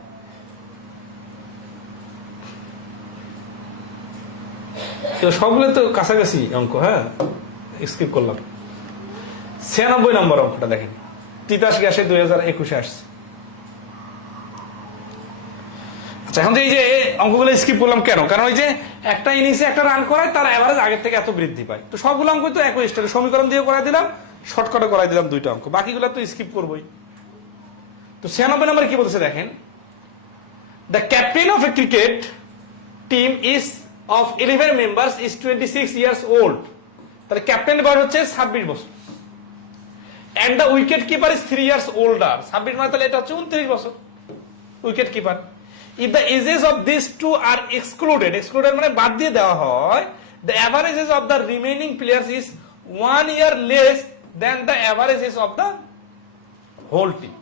সবগুলো তো কাছাকাছি অঙ্ক, হ্যাঁ স্কিপ করলাম। 96 নম্বর অঙ্কটা দেখেন, তিতাস গ্যাসে 2021 আসছে। আচ্ছা এখন এই যে অঙ্কগুলো স্কিপ করলাম কেন? কারণ ওই যে একটা ইনিংসে একটা রান করায় তার এভারেজ আগের থেকে এত বৃদ্ধি পায়। তো সবগুলো অঙ্ক তো একই স্টাইলে সমীকরণ দিয়ে করাই দিলাম, শর্টকাটে করাই দিলাম 2টা অঙ্ক, বাকিগুলো তো স্কিপ করবোই। তো 96 নম্বরে কি বলছে দেখেন, the captain of a cricket team is of 11 members is 26 years old. তাহলে ক্যাপ্টেন বয়স হচ্ছে 26 বছর, and the wicket keeper is 3 years older. 26 মানে তাহলে এটা হচ্ছে 29 বছর wicket keeper. If the ages of these two are excluded মানে বাদ দিয়ে দেওয়া হয়, the average age of the remaining players is 1 year less than the average age of the whole team.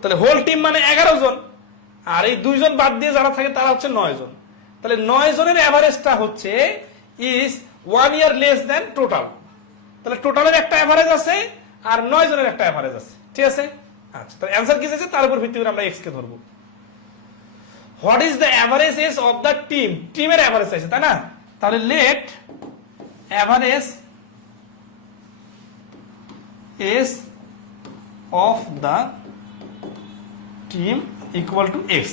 তাহলে হোল টিম মানে 11 জন, আর এই 2 জন বাদ দিয়ে যারা থাকে তারা হচ্ছে 9 জন। তাহলে 9 জনের অ্যাভারেজটা হচ্ছে is 1 year less than total. তাহলে টোটালের একটা অ্যাভারেজ আছে আর 9 জনের একটা অ্যাভারেজ আছে, ঠিক আছে? আচ্ছা, তাহলে অ্যান্সার কি আছে তার উপর ভিত্তি করে আমরা এক্স কে ধরবো। What is the average age of the team, টিমের অ্যাভারেজ আছে তাই না? তাহলে let average age of the team equal to x.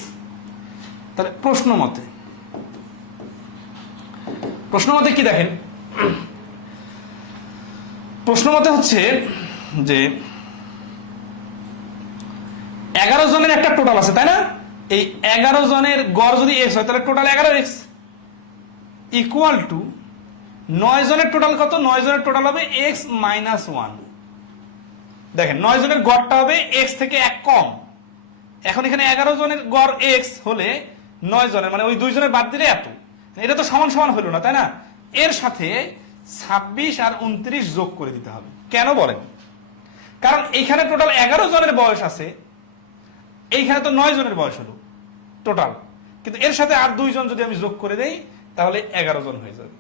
তাহলে প্রশ্ন মতে কি দেখেন, প্রশ্ন মতে হচ্ছে যে 11 জনের একটা টোটাল আছে তাই না? এই 11 জনের গড় যদি এক্স হয় তাহলে টোটাল 11x ইকুয়াল টু 9 জনের টোটাল কত? 9 জনের টোটাল হবে x মাইনাস 1। দেখেন 9 জনের গড়টা হবে x থেকে 1 কম। এখন এখানে 11 জনের গড় x হলে 9 জনের মানে ওই 2 জনের বাদ দিলে এত, এটা তো সমান সমান হলো না তাই না? এর সাথে 26 আর 29 যোগ করে দিতে হবে। কেন বলেন? কারণ এইখানে টোটাল 11 জনের বয়স আছে, এইখানে তো 9 জনের বয়স হলো টোটাল, কিন্তু এর সাথে আর 2 জন যদি আমি যোগ করে দেই তাহলে 11 জন হয়ে যাবে।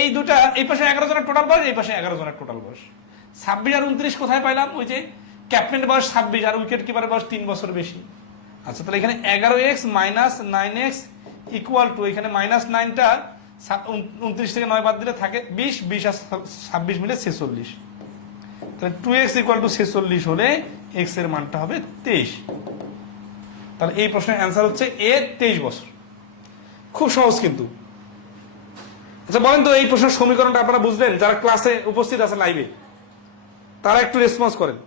এই দুটা, এই পাশে 11 জনের টোটাল বয়স, এই পাশে 11 জনের টোটাল বয়স। 26 আর 29 কোথায় পাইলাম? ওই যে ক্যাপ্টেনের বয়স 26 আর উইকেট কিপারের বয়স 3 বছর বেশি। আচ্ছা, তাহলে এখানে 11x minus 9x equal to, এখানে মাইনাস 9টা 29 থেকে 9 বাদ দিলে থাকে 20, 20 আর 26 মিলে 46। তাহলে 2x ইকুয়াল টু 46 হলে x এর মানটা হবে 23। তাহলে এই প্রশ্নের অ্যান্সার হচ্ছে এ 23 বছর। খুব সহজ কিন্তু। আচ্ছা বলেন তো এই প্রশ্নের সমীকরণটা আপনারা বুঝলেন? যারা ক্লাসে উপস্থিত আছে লাইভে তারা একটু রেসপন্স করেন।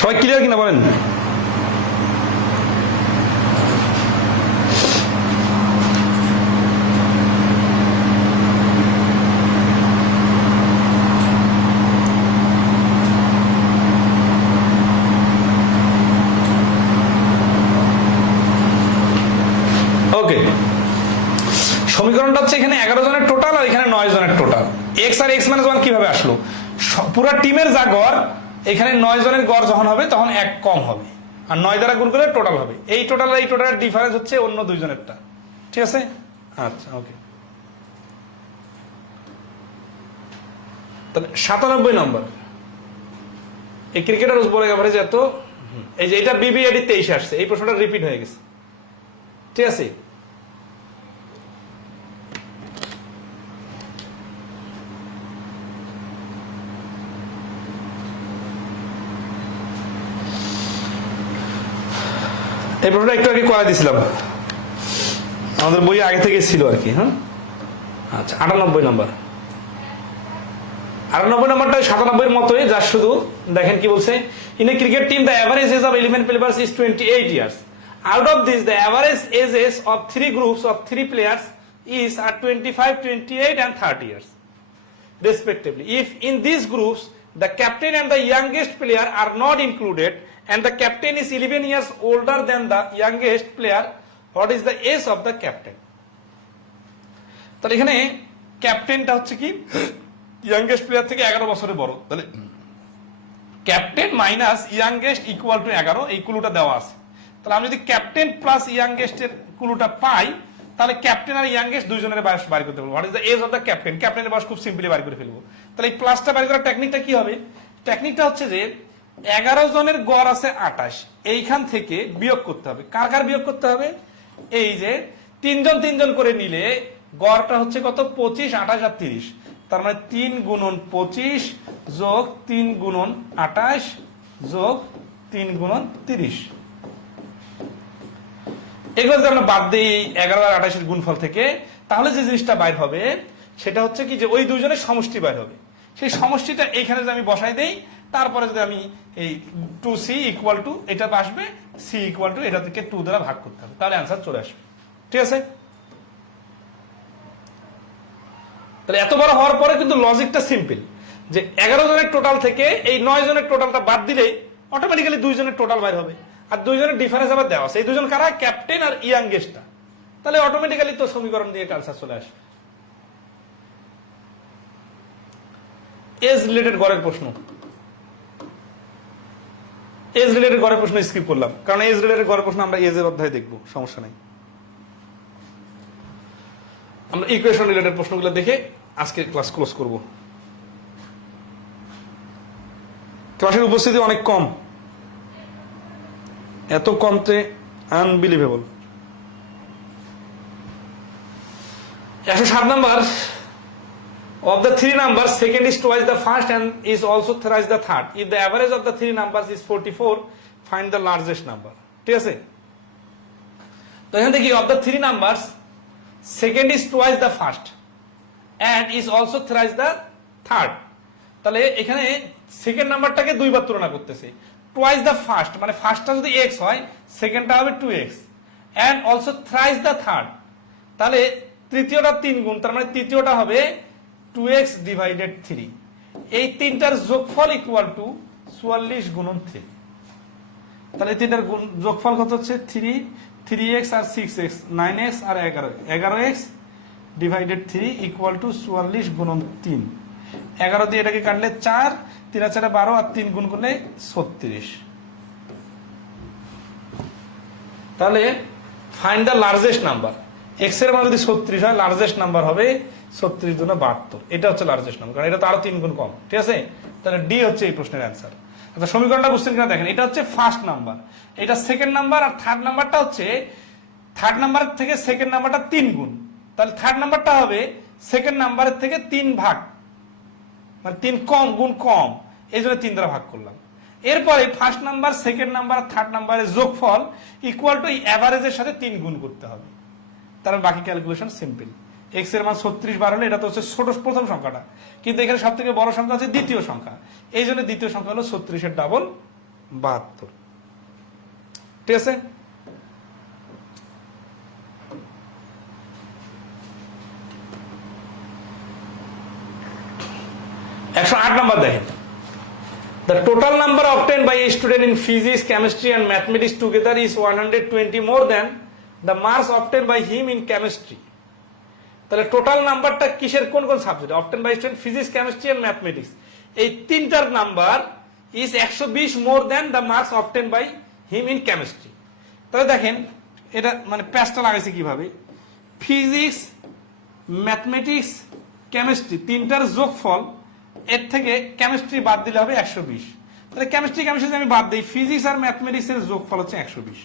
সবাই ক্লিয়ার কিনা বলেন? ওকে, সমীকরণটা হচ্ছে এখানে 11 জনের টোটাল আর এখানে 9 জনের টোটাল। এক্স আর এক্স মাইনাস 1 কিভাবে আসলো? পুরো টিমের যা গড়, এখানে 9 জনের গড় যখন হবে তখন 1 কম হবে, আর 9 দ্বারা গুণ করলে টোটাল হবে। এই টোটাল আর এই টোটালের ডিফারেন্স হচ্ছে অন্য 2 জনেরটা, ঠিক আছে? আচ্ছা ওকে, তাহলে 97 নম্বর। এই ক্রিকেটার বলে এভারেজ এত, এই যে এটা বিবিএডি 23 আসছে, এই প্রশ্নটা রিপিট হয়ে গেছে, ঠিক আছে? এই প্রশ্নটা একটু আগে করা দিয়েছিলাম, আমাদের বই আগে থেকে ছিল আর কি। হ্যাঁ আচ্ছা, 98 নম্বর। 98 নম্বরটা 97 মতোই, যার শুধু দেখেন কি বলছে, in a cricket team the average age of 11 players is 28 years. Out of this, the average ages of 3 groups of 3 players is at 25, 28 and 30 years respectively. If in these groups the captain and the youngest player are not included and the captain is 11 years older than the youngest player, what is the age of the captain? তাহলে এখানে ক্যাপ্টেনটা হচ্ছে কি youngest player থেকে 11 বছরের বড়, তাহলে captain minus youngest equal to 11, এই কুলুটা দেওয়া আছে। তাহলে আমি যদি ক্যাপ্টেন প্লাস ইয়াংগেস্টের কুলুটা পাই, তাহলে ক্যাপ্টেন আর ইয়াংগেস্ট 2 জনের বয়স বাড়ি করতে পারবো। What is the age of the captain? ক্যাপ্টেনের বয়স খুব সিম্পলি বাড়ি করে ফেলবো। তাহলে এই প্লাসটা বাড়ি করার টেকনিকটা কি হবে? টেকনিকটা হচ্ছে যে 11 জনের গড় আছে 28, এইখান থেকে বিয়োগ করতে হবে। কার কার বিয়োগ করতে হবে? এই যে 3 জন করে নিলে গড়টা হচ্ছে কত? 25, 28 আর 30। তার মানে 3 গুণন 25 যোগ 3 গুণন 28 যোগ 3 গুণন 30। এগুলো যদি আমরা বাদ দিই 11 আর 28 এর গুণফল থেকে, তাহলে যে জিনিসটা বাইর হবে সেটা হচ্ছে কি যে ওই 2 জনের সমষ্টি বাইর হবে। সেই সমষ্টিটা এইখানে যদি আমি বসাই দেই তারপরে যদি আমি এই 2c ইকুয়াল টু এটা আসবে, c ইকুয়াল টু এটা থেকে 2 দ্বারা ভাগ করতে হবে, তাহলে অ্যান্সার চলে আসবে। ঠিক আছে, তাহলে এত বড় হওয়ার পরে কিন্তু লজিকটা সিম্পল, যে 11 জনের টোটাল থেকে এই 9 জনের টোটালটা বাদ দিলে অটোমেটিক্যালি 2 জনের টোটাল বাইর হবে, আর 2 জনের ডিফারেন্স আবার দেওয়া আছে, এই দুজন কারা, ক্যাপ্টেন আর ইয়াংগেস্টটা, তাহলে অটোমেটিক্যালি তো সমীকরণ দিয়ে অ্যান্সার চলে আসবে। এজ রিলেটেড গড়ের প্রশ্ন, এজ রিলেটেড গড়ের প্রশ্ন স্কিপ করলাম, কারণ এজ রিলেটেড গড়ের প্রশ্ন আমরা এজের অধ্যায়ে দেখবো, সমস্যা নাই। আমরা ইকুয়েশন রিলেটেড প্রশ্নগুলো দেখে আজকে ক্লাস ক্লোজ করব। ক্লাসের উপস্থিতি অনেক কম, এত কমতে unbelievable. 107 number, of the three numbers second is twice the first and is also thrice the third. If the average of the three numbers is 44, find the largest number. ঠিক আছে, তো এখানে দেখি of the three numbers second is twice the first and is also thrice the third. তাহলে এখানে second নাম্বারটাকে দুইবার তুলনা করতেছে, twice the first মানে ফার্স্টটা যদি x হয় সেকেন্ডটা হবে 2x and also thrice the third, তাহলে তৃতীয়টা 3 গুণ, তার মানে তৃতীয়টা হবে 2x ডিভাইডেড 3, এই তিনটার যোগফল ইকুয়াল টু 44 গুণন 3, তাহলে এই তিনটার যোগফল কত হচ্ছে 3x আর 6x 9x আর 11x ডিভাইডেড 3 ইকুয়াল টু 44 গুণন 3, 11 দিয়ে এটাকে কাটলে 4, 3 আর 4 12 আর 3 গুণ করলে 36। তাহলে find the largest number, x এর মান যদি 36 হয় লার্জেস্ট নাম্বার হবে 36 গুণ 72, এটা হচ্ছে লার্জেস্ট নাম্বার, কারণ এটা তো আরো 3 গুণ কম। ঠিক আছে, তাহলে ডি হচ্ছে এই প্রশ্নের অ্যান্সার। আচ্ছা, সমীকরণটা বুঝছেন কিনা দেখেন, এটা হচ্ছে ফার্স্ট নাম্বার, এটা সেকেন্ড নাম্বার, আর থার্ড নাম্বারটা হচ্ছে থার্ড নাম্বার থেকে সেকেন্ড নাম্বারটা 3 গুণ, তাহলে থার্ড নাম্বারটা হবে সেকেন্ড নাম্বারের থেকে 3 ভাগ, মানে 3 কম গুণ কম, এই জন্য 3 দ্বারা ভাগ করলাম। এরপরে first number second number third নাম্বারের যোগফল ইকুয়াল টু এভারেজের সাথে 3 গুণ করতে হবে, তার বাকি ক্যালকুলেশন সিম্পল। x এর মান 36 বার হলে এটা তো হচ্ছে ছোট প্রথম সংখ্যাটা, কিন্তু এখানে সব থেকে বড় সংখ্যা হচ্ছে দ্বিতীয় সংখ্যা, এই জন্য দ্বিতীয় সংখ্যা হলো 36 এর ডাবল 72। ঠিক আছে, একশো 8 নাম্বার দেখেন, the total number obtained by a student in physics, chemistry and mathematics together is 120 more than the marks obtained by him in chemistry. তাহলে টোটাল নাম্বারটা কিসের কোন কোন subject obtained by student physics chemistry and mathematics, এই তিনটার number is 120 more than the marks obtained by him in chemistry. তাহলে দেখেন এটা মানে প্যাচটা লাগাইছে কিভাবে, ফিজিক্স ম্যাথমেটিক্স কেমিস্ট্রি তিনটার যোগফল, এর থেকে কেমিস্ট্রি বাদ দিলে হবে 120, তাহলে কেমিস্ট্রি আমি বাদ দিই, ফিজিক্স আর ম্যাথমেটিক্স এর যোগফল হচ্ছে 120।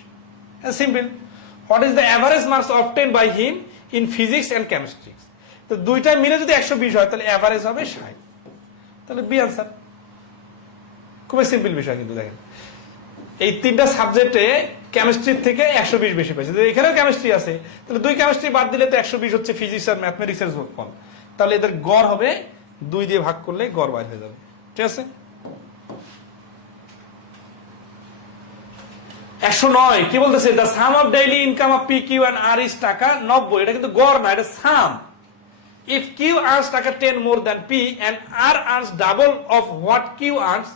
Simple, what is the average marks obtained by him in physics and chemistry, তো দুইটা মিলে যদি 120 হয় তাহলে এভারেজ হবে 60, তাহলে বি আনসার। খুবই সিম্পল বিষয়, কিন্তু দেখেন এই তিনটা সাবজেক্টে কেমিস্ট্রির থেকে 120 বেশি পাইছে, এখানেও কেমিস্ট্রি আছে, তাহলে দুই কেমিস্ট্রি বাদ দিলে তো 120 হচ্ছে ফিজিক্স আর ম্যাথমেটিক্স এর যোগফল, তাহলে এদের গড় হবে 2 দিয়ে ভাগ করলে গড় বাইর হয়ে যাবে। ঠিক আছে, 109 কি বলতেছে, the sum of daily income of PQ and R is টাকা 90, এটা কিন্তু গড় না, এটা সাম। if Q earns টাকা 10 more than P and R earns double of what Q earns,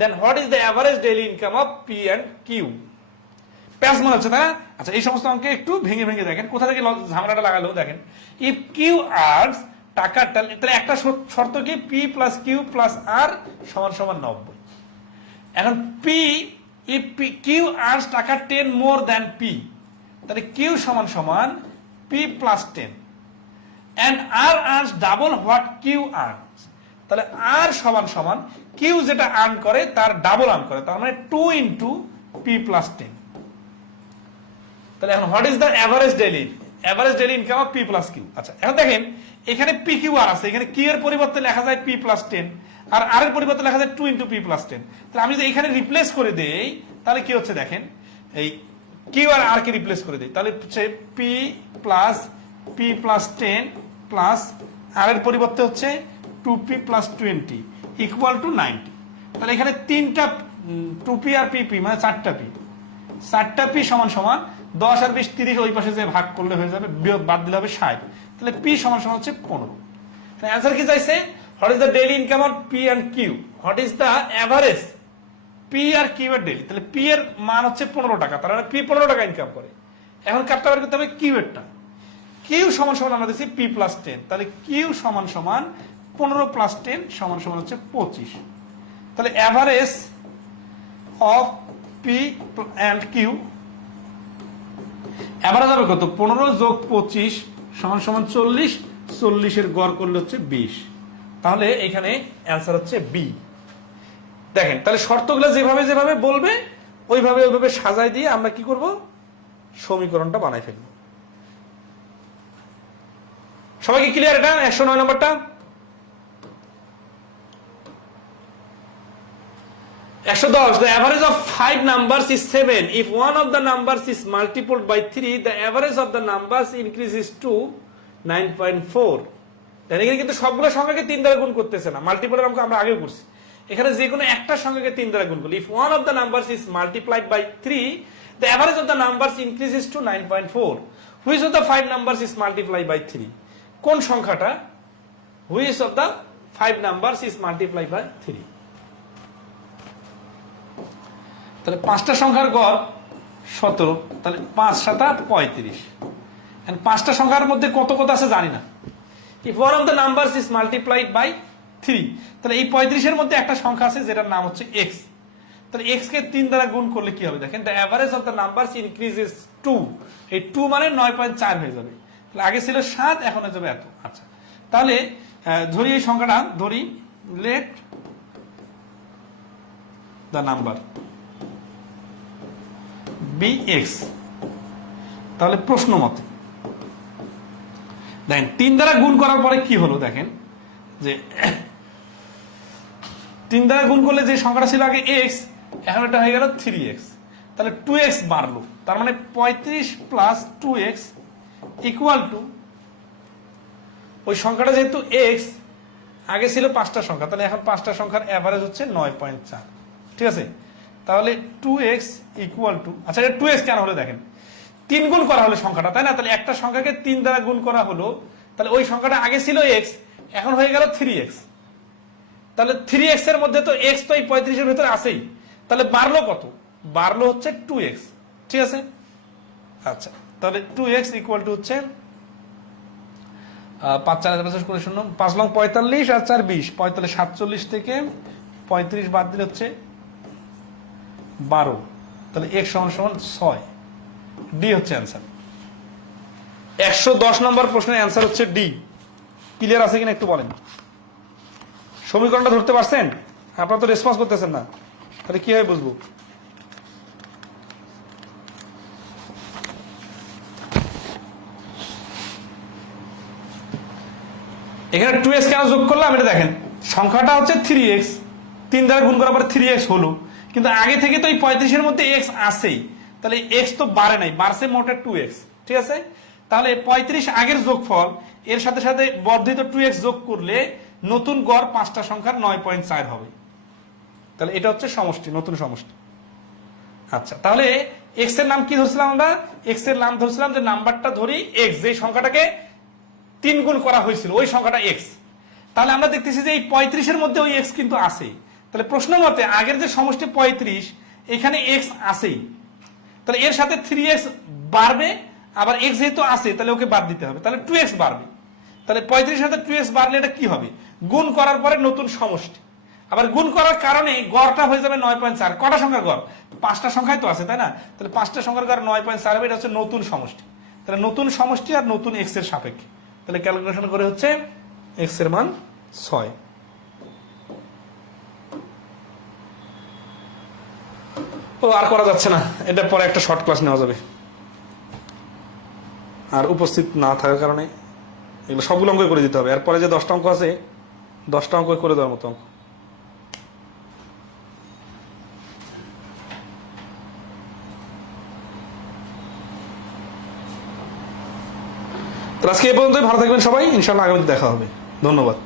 then what is the average daily income of P and Q? প্যাস মনে হচ্ছে না? আচ্ছা, এই সমস্ত অঙ্কে একটু ভেঙে ভেঙে দেখেন, কোথা থেকে ঝামেলাটা লাগালো দেখেন। if Q earns টাকা, তাহলে একটা শর্ত কি, P plus Q plus R সমান সমান 90। এখন if Q earns টাকা 10 more than P, তাহলে Q সমান সমান P plus 10 and R earns double what Q earns, তাহলে R সমান সমান Q যেটা আর্ন করে তার ডাবল আর্ন করে, তার মানে 2 into P plus 10। তাহলে এখন what is the average daily income of P plus Q। আচ্ছা, এখন দেখেন এখানে PQR আছে, এখানে Q এর পরিবর্তে লেখা যায় P plus 10 আর R এর পরিবর্তে লেখা যায় 2 into P plus 10। তাহলে আমি যদি এখানে রিপ্লেস করে দেই তাহলে কি হচ্ছে দেখেন, এই Q আর R কে রিপ্লেস করে দেই, তাহলে হচ্ছে P plus 10 প্লাস R এর পরিবর্তে হচ্ছে 2P plus 20 ইকুয়াল টু 90। তাহলে এখানে 3টা 2p আর pp মানে 4টা p, 4টা p সমান সমান 10 আর 20 30 ওই পাশে যে ভাগ করলে হয়ে যাবে, বিয়োগ বাদ দিলে হবে 60। তাহলে p সমান সমান হচ্ছে 15। অ্যান্সার কি চাইছে? What is the daily income of p and q, what is the average p আর q এর ডেইলি। তাহলে p এর মান হচ্ছে 15 টাকা, তার মানে p 15 টাকা ইনকাম করে। এখন কাটটা বের করতে হবে q এরটা। q সমান সমান আমরা দিছি p প্লাস 10, তাহলে q সমান সমান 15 প্লাস 10 সমান সমান হচ্ছে 25। তাহলে average of p and q, average হবে কত? 15 যোগ 25 সমান সমান 40, 40 এর গড় করলে হচ্ছে 20। তাহলে এখানে অ্যান্সার হচ্ছে বি। দেখেন, তাহলে শর্তগুলো যেভাবে যেভাবে বলবে ওইভাবে ওইভাবে সাজাই দিয়ে আমরা কি করব? সমীকরণটা বানাই ফেলব। সবাই কি ক্লিয়ার? এটা 109 নম্বরটা। 110, the average of 5 numbers is 7. If one of the numbers is multiplied by 3, the average of the numbers increases to 9.4. এখানে কিন্তু সবগুলো সংখ্যাকে 3 দ্বারা গুণ করতেছে না, মাল্টিপলের অঙ্ক আমরা আগে করছি। এখানে যে কোনো একটা সংখ্যাকে 3 দ্বারা গুণ করলে, if one of the numbers is multiplied by 3, the average of the numbers increases to 9.4. Which of the 5 numbers is multiplied by 3? কোন সংখ্যাটা which of the 5 numbers is multiplied by 3? তাহলে 5টা সংখ্যার গড় 17, তাহলে 5 7 35। এন্ড 5টা সংখ্যার মধ্যে কত কত আছে জানি না। if one of the numbers is multiplied by 3, তাহলে এই 35 এর মধ্যে একটা সংখ্যা আছে যেটার নাম হচ্ছে x। তাহলে x কে 3 দ্বারা গুণ করলে কি হবে? দেখেন, the average of the numbers increases 2, এই 2 মানে 9.4 হয়ে যাবে। তাহলে আগে ছিল 7, এখন হয়ে যাবে এত। আচ্ছা, তাহলে ধরি এই সংখ্যাটা ধরি, let the number be x। তাহলে প্রশ্ন মতে দেখেন 3 দ্বারা গুণ করার পরে কি হলো? দেখেন যে 3 দ্বারা গুণ করলে যে সংখ্যাটা ছিল আগে x, এখন এটা হয়ে গেল 3x। তাহলে 2x বাড়লো, তার মানে 35 প্লাস 2x ইকুয়াল টু ওই সংখ্যাটা যেহেতু x, আগে ছিল 5টা সংখ্যা, তাহলে এখন 5টা সংখ্যার এভারেজ হচ্ছে 9.4। ঠিক আছে, তাহলে 2x ইকুয়াল টু, আচ্ছা এটা 2x কেন হলো? দেখেন 3 গুণ করা হলো সংখ্যাটা, তাই না? তাহলে একটা সংখ্যাকে 3 দ্বারা গুণ করা হলো, তাহলে ওই সংখ্যাটা আগে ছিল x, এখন হয়ে গেল 3x। তাহলে 3x এর মধ্যে তো x তো এই 35 এর ভিতরে আছেই, তাহলে বাড়লো কত? বাড়লো হচ্ছে 2x। ঠিক আছে, আচ্ছা তাহলে 2x ইকুয়াল টু হচ্ছে 5 4 করে 0, 5 লং 45 আর 4 20, 45 47 থেকে 35 বাদ দিলে হচ্ছে 12, তাহলে x সমান সমান 6। ডি হচ্ছে অ্যান্সার। 110 নম্বর প্রশ্নের অ্যান্সার হচ্ছে ডি। ক্লিয়ার আছে কিনা একটু বলেন? সমীকরণটা ধরতে পারছেন? আপনারা তো রেসপন্স করতেছেন না, তাহলে কিভাবে বুঝবো? এখানে 2x কেন যোগ করলাম এটা দেখেন, সংখ্যাটা হচ্ছে 3x, 3 দ্বারা গুণ করার পরে 3x হলো, কিন্তু আগে থেকে তো এই 35 এর মধ্যে x আছেই, তাহলে x তো বাড়ে নাই, বাড়ছে মোটে 2x। ঠিক আছে, তাহলে 35 আগের যোগফল, এর সাথে সাথে বর্ধিত 2x যোগ করলে নতুন গড় 5টা সংখ্যার 9.4 হবে। তাহলে এটা হচ্ছে সমষ্টি, নতুন সমষ্টি। আচ্ছা, তাহলে x এর নাম কি ধরছিলাম আমরা? x এর নাম ধরছিলাম যে নাম্বারটা ধরি x, যে সংখ্যাটাকে 3 গুণ করা হয়েছিল ওই সংখ্যাটা x। তাহলে আমরা দেখতেছি যে এই 35 এর মধ্যে ওই x কিন্তু আছেই, তাহলে প্রশ্ন মতে আগের যে সমষ্টি 35, এখানে x আছেই, তাহলে এর সাথে 3x বাড়বে, আবার x যেহেতু আছে তাহলে ওকে বাদ দিতে হবে, তাহলে 2x বাড়বে। তাহলে 35 এর সাথে 2x বাড়লে এটা কি হবে? গুণ করার পরে নতুন সমষ্টি, আবার গুণ করার কারণে গড়টা হয়ে যাবে 9.4। কটা সংখ্যার গড়? 5টা সংখ্যায় তো আছে, তাই না? তাহলে 5টা সংখ্যার গড় 9.4 হবে, এটা হচ্ছে নতুন সমষ্টি। তাহলে নতুন সমষ্টি আর নতুন x এর সাপেক্ষে, তাহলে ক্যালকুলেশন করে হচ্ছে x এর মান 6। ও আর করা যাচ্ছে না, এটা পরে একটা শর্ট ক্লাস নেওয়া যাবে। আর উপস্থিত না থাকার কারণে এগুলো সবগুলো অঙ্ক করে দিতে হবে, এরপরে যে 10টা অঙ্ক আছে 10টা অঙ্ক করে দেওয়ার মতো অঙ্ক। তো আজকে এই পর্যন্তই, ভালো থাকবেন সবাই, ইনশাআল্লাহ আগামীতে দেখা হবে। ধন্যবাদ।